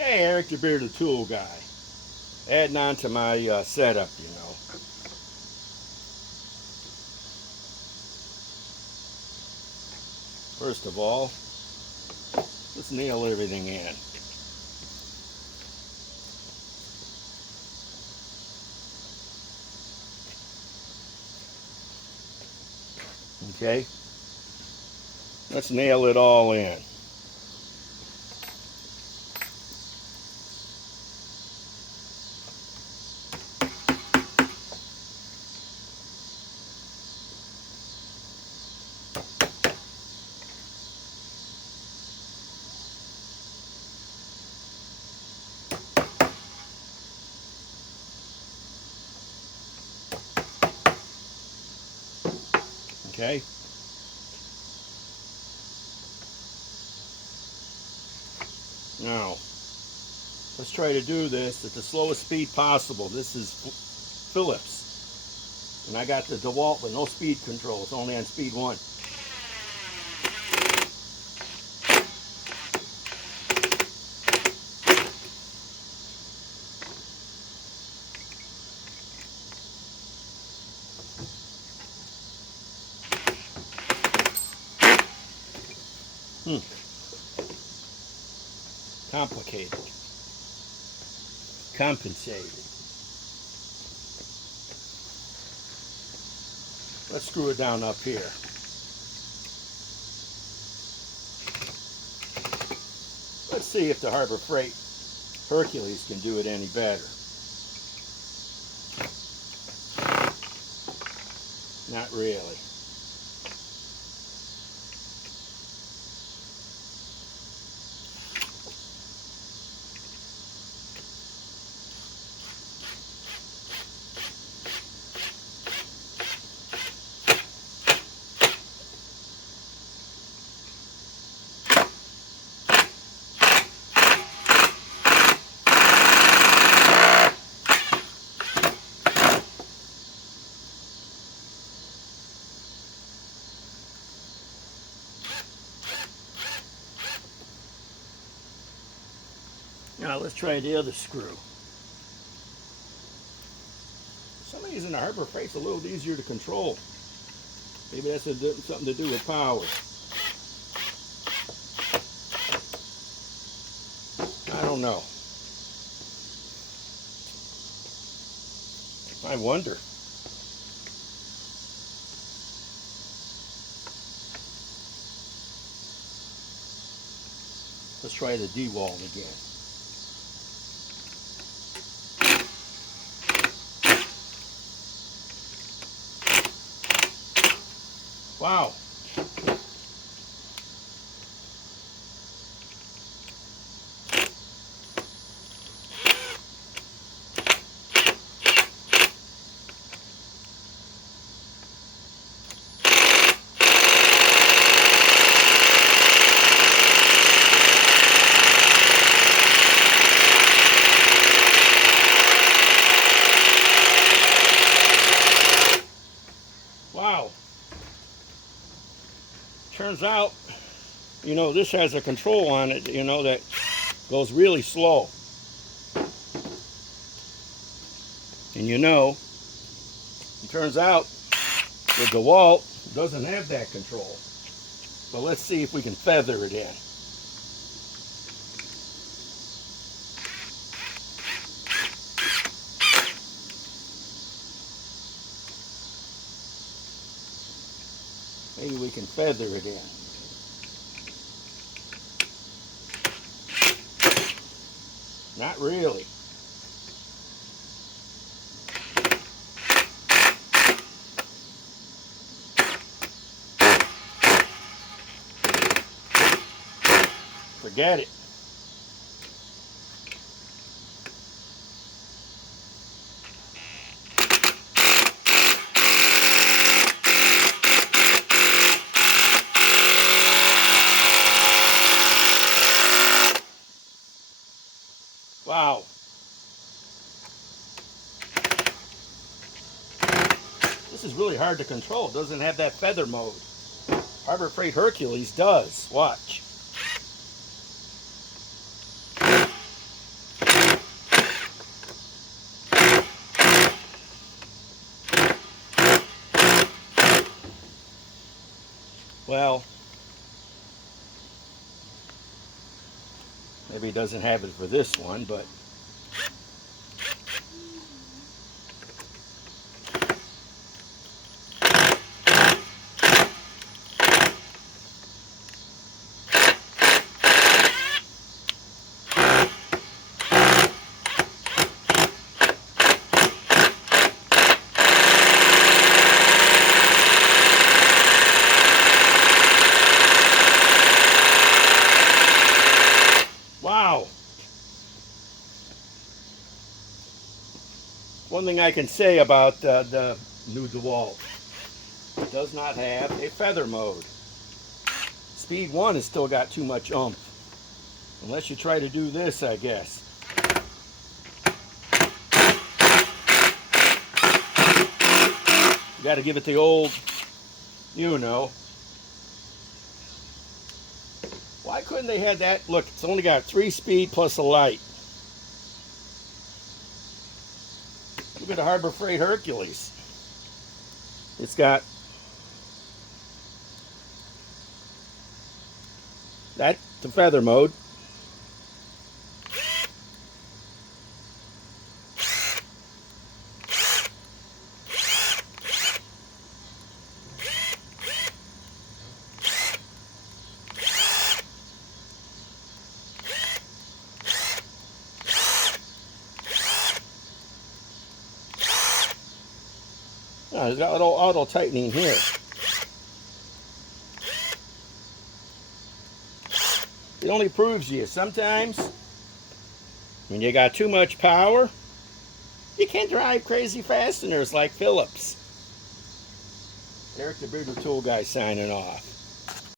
Hey, Eric, the bearded tool guy. Adding on to my setup, you know. First of all, let's nail everything in. Okay? Let's nail it all in. Okay? Now, let's try to do this at the slowest speed possible. This is Phillips. And I got the DEWALT with no speed control. It's only on speed 1. Complicated. Compensated. Let's screw it down up here. Let's see if the Harbor Freight Hercules can do it any better. Not really. Now let's try the other screw. For some reason the Harbor Freight's a little easier to control. Maybe that's something to do with power. I don't know. I wonder. Let's try the DEWALT again. Wow. Wow. Turns out, you know, this has a control on it, you know, that goes really slow. And you know, it turns out the DEWALT doesn't have that control. So let's see if we can feather it in. Maybe we can feather it in. Not really. Forget it. Wow. This is really hard to control. It doesn't have that feather mode. Harbor Freight Hercules does. Watch. Well, maybe he doesn't have it for this one, but wow. One thing I can say about the new DEWALT, it does not have a feather mode. Speed 1 has still got too much oomph. Unless you try to do this, I guess. You got to give it the old, you know. Why couldn't they have that? Look, it's only got 3-speed plus a light. Look at the Harbor Freight Hercules. It's got that, the feather mode. Oh, there's got a little auto tightening here. It only proves you sometimes when you got too much power, you can't drive crazy fasteners like Phillips. Eric the Bigger Tool Guy signing off.